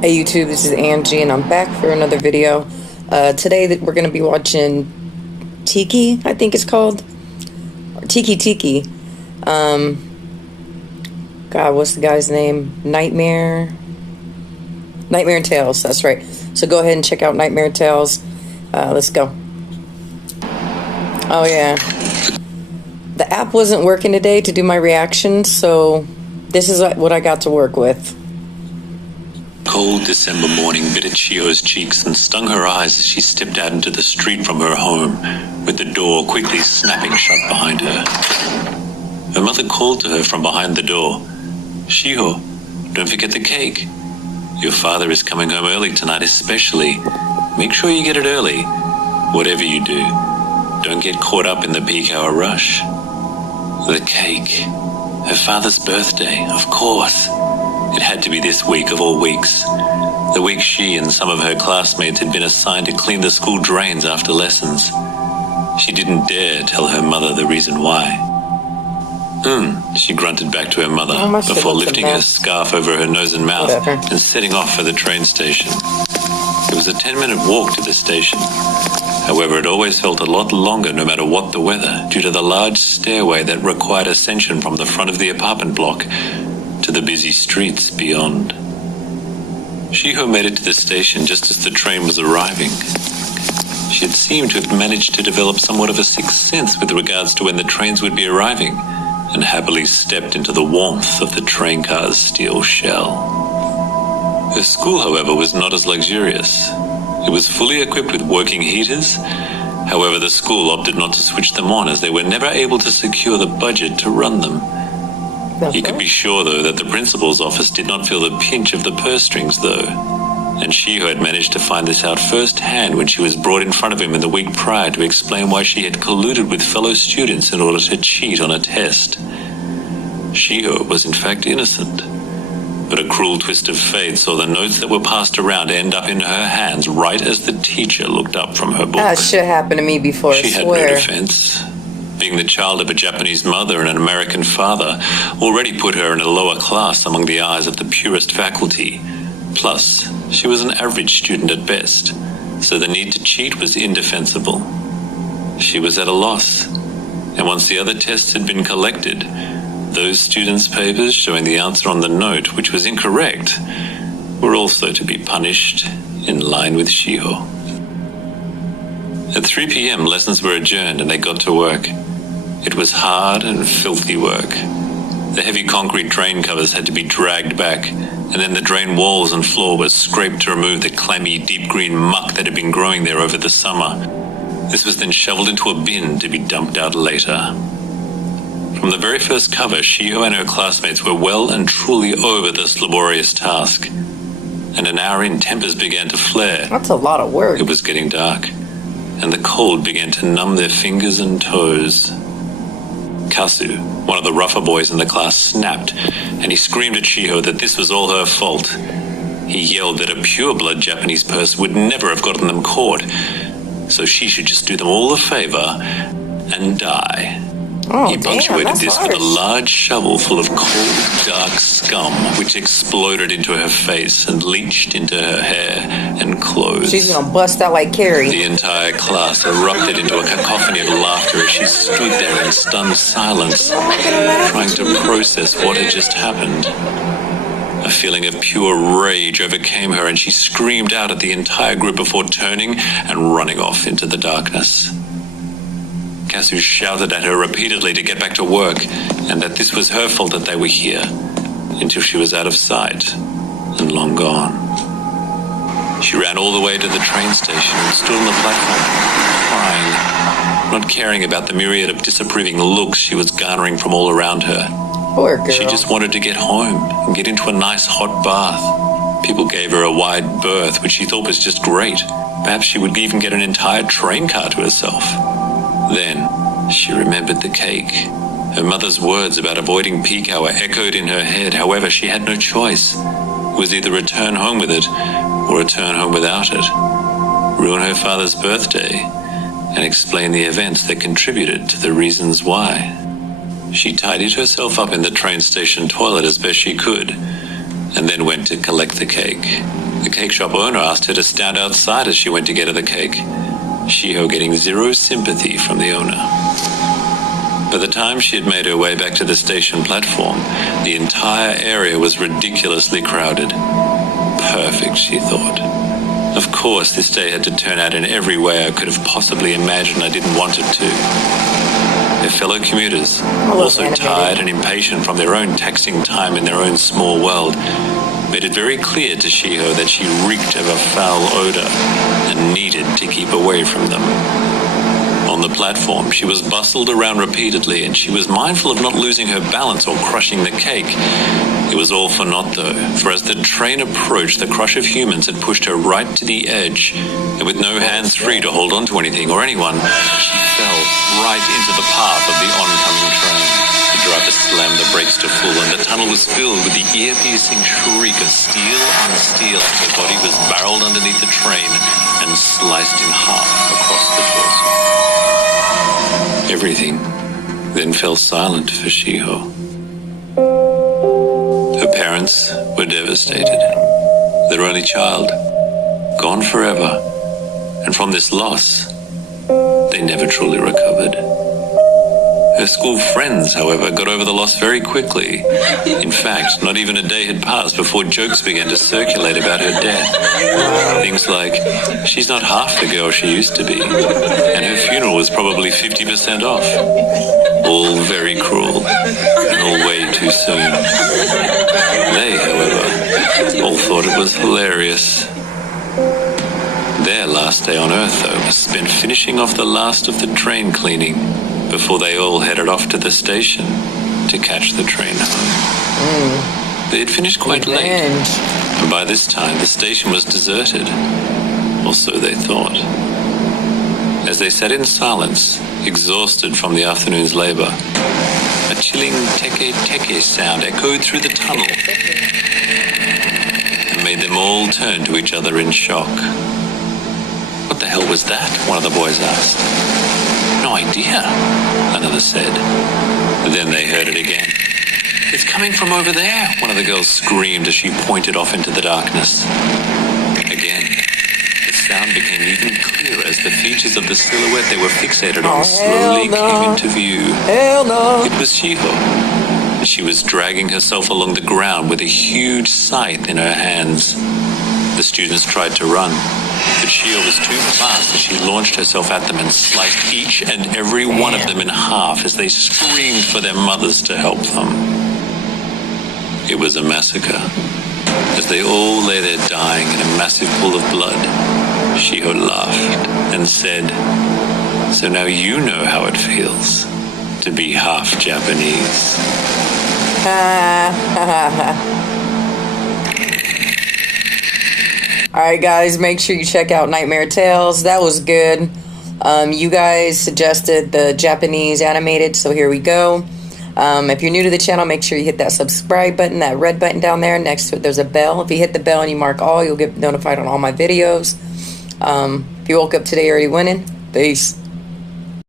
Hey YouTube, this is Angie and I'm back for another video. Today we're going to be watching Teke, I think it's called. Or Teke. God, what's the guy's name? Nightmare Tales, that's right. So go ahead and check out Nightmare Tales. Let's go. Oh yeah. The app wasn't working today to do my reactions, so this is what I got to work with. Cold December morning bit at Chiyo's cheeks and stung her eyes as she stepped out into the street from her home, with the door quickly snapping shut behind her. Her mother called to her from behind the door. "Chiyo, don't forget the cake. Your father is coming home early tonight especially. Make sure you get it early. Whatever you do, don't get caught up in the peak hour rush." The cake. Her father's birthday, of course. It had to be this week of all weeks. The week she and some of her classmates had been assigned to clean the school drains after lessons. She didn't dare tell her mother the reason why. She grunted back to her mother before lifting her scarf over her nose and mouth and setting off for the train station. It was a 10-minute walk to the station. However, it always felt a lot longer no matter what the weather, due to the large stairway that required ascension from the front of the apartment block to the busy streets beyond. Chiyo made it to the station just as the train was arriving. She had seemed to have managed to develop somewhat of a sixth sense with regards to when the trains would be arriving, and happily stepped into the warmth of the train car's steel shell. Her school, however, was not as luxurious. It was fully equipped with working heaters. However, the school opted not to switch them on as they were never able to secure the budget to run them. You could be sure, though, that the principal's office did not feel the pinch of the purse strings, though. And Chiyo had managed to find this out firsthand when she was brought in front of him in the week prior to explain why she had colluded with fellow students in order to cheat on a test. Chiyo was in fact innocent, but a cruel twist of fate saw the notes that were passed around end up in her hands right as the teacher looked up from her book. That shit happened to me before, I swear. She had no defense. Being the child of a Japanese mother and an American father already put her in a lower class among the eyes of the purest faculty. Plus, she was an average student at best, so the need to cheat was indefensible. She was at a loss, and once the other tests had been collected, those students' papers showing the answer on the note, which was incorrect, were also to be punished in line with Chiyo. At 3 p.m., lessons were adjourned and they got to work. It was hard and filthy work. The heavy concrete drain covers had to be dragged back, and then the drain walls and floor were scraped to remove the clammy, deep green muck that had been growing there over the summer. This was then shoveled into a bin to be dumped out later. From the very first cover, Chiyo and her classmates were well and truly over this laborious task. And an hour in, tempers began to flare. That's a lot of work. It was getting dark, and the cold began to numb their fingers and toes. Kasu, one of the rougher boys in the class, snapped, and he screamed at Chiyo that this was all her fault. He yelled that a pure-blood Japanese person would never have gotten them caught, so she should just do them all a favor and die. He punctuated this with a large shovel full of cold, dark scum, which exploded into her face and leached into her hair and clothes. She's gonna bust out like Carrie. The entire class erupted into a cacophony of laughter as she stood there in stunned silence, trying to process what had just happened. A feeling of pure rage overcame her, and she screamed out at the entire group before turning and running off into the darkness. Kasu shouted at her repeatedly to get back to work, and that this was her fault that they were here, until she was out of sight and long gone. She ran all the way to the train station and stood on the platform, crying, not caring about the myriad of disapproving looks she was garnering from all around her. Poor girl. She just wanted to get home and get into a nice hot bath. People gave her a wide berth, which she thought was just great. Perhaps she would even get an entire train car to herself. Then, she remembered the cake. Her mother's words about avoiding peak hour echoed in her head. However, she had no choice. It was either return home with it or return home without it. Ruin her father's birthday and explain the events that contributed to the reasons why. She tidied herself up in the train station toilet as best she could, and then went to collect the cake. The cake shop owner asked her to stand outside as she went to get her the cake, Shiho getting zero sympathy from the owner. By the time she had made her way back to the station platform, the entire area was ridiculously crowded. Perfect, she thought. Of course, this day had to turn out in every way I could have possibly imagined I didn't want it to. Their fellow commuters, also tired and impatient from their own taxing time in their own small world, made it very clear to Shiho that she reeked of a foul odor and needed to keep away from them. On the platform, she was bustled around repeatedly, and she was mindful of not losing her balance or crushing the cake. It was all for naught, though, for as the train approached, the crush of humans had pushed her right to the edge, and with no hands free to hold on to anything or anyone, she fell right into the path of the oncoming train. The driver slammed the brakes to full, and the tunnel was filled with the ear-piercing shriek of steel on steel. Her body was barreled underneath the train and sliced in half across the torso. Everything then fell silent for Shiho. Her parents were devastated. Their only child, gone forever, and from this loss, they never truly recovered. Her school friends, however, got over the loss very quickly. In fact, not even a day had passed before jokes began to circulate about her death. Things like, she's not half the girl she used to be, and her funeral was probably 50% off. All very cruel, and all way too soon. They, however, all thought it was hilarious. Their last day on Earth, though, was spent finishing off the last of the train cleaning before they all headed off to the station to catch the train home. They had finished quite late, and by this time the station was deserted, or so they thought. As they sat in silence, exhausted from the afternoon's labor, a chilling Teke sound echoed through the tunnel and made them all turn to each other in shock. What the hell was that? One of the boys asked. No idea, another said. Then they heard it again. It's coming from over there, one of the girls screamed as she pointed off into the darkness. Again, the sound became even clearer as the features of the silhouette they were fixated on slowly came into view. Hell no. It was Shiho. She was dragging herself along the ground with a huge scythe in her hands. The students tried to run, but Shiho was too fast as she launched herself at them and sliced each and every one of them in half as they screamed for their mothers to help them. It was a massacre. As they all lay there dying in a massive pool of blood, Shiho laughed and said, "So now you know how it feels to be half Japanese." Alright guys, make sure you check out Nightmare Tales. That was good. You guys suggested the Japanese animated, so here we go. If you're new to the channel, make sure you hit that subscribe button, that red button down there. Next to it, there's a bell. If you hit the bell and you mark all, you'll get notified on all my videos. If you woke up today already winning, peace.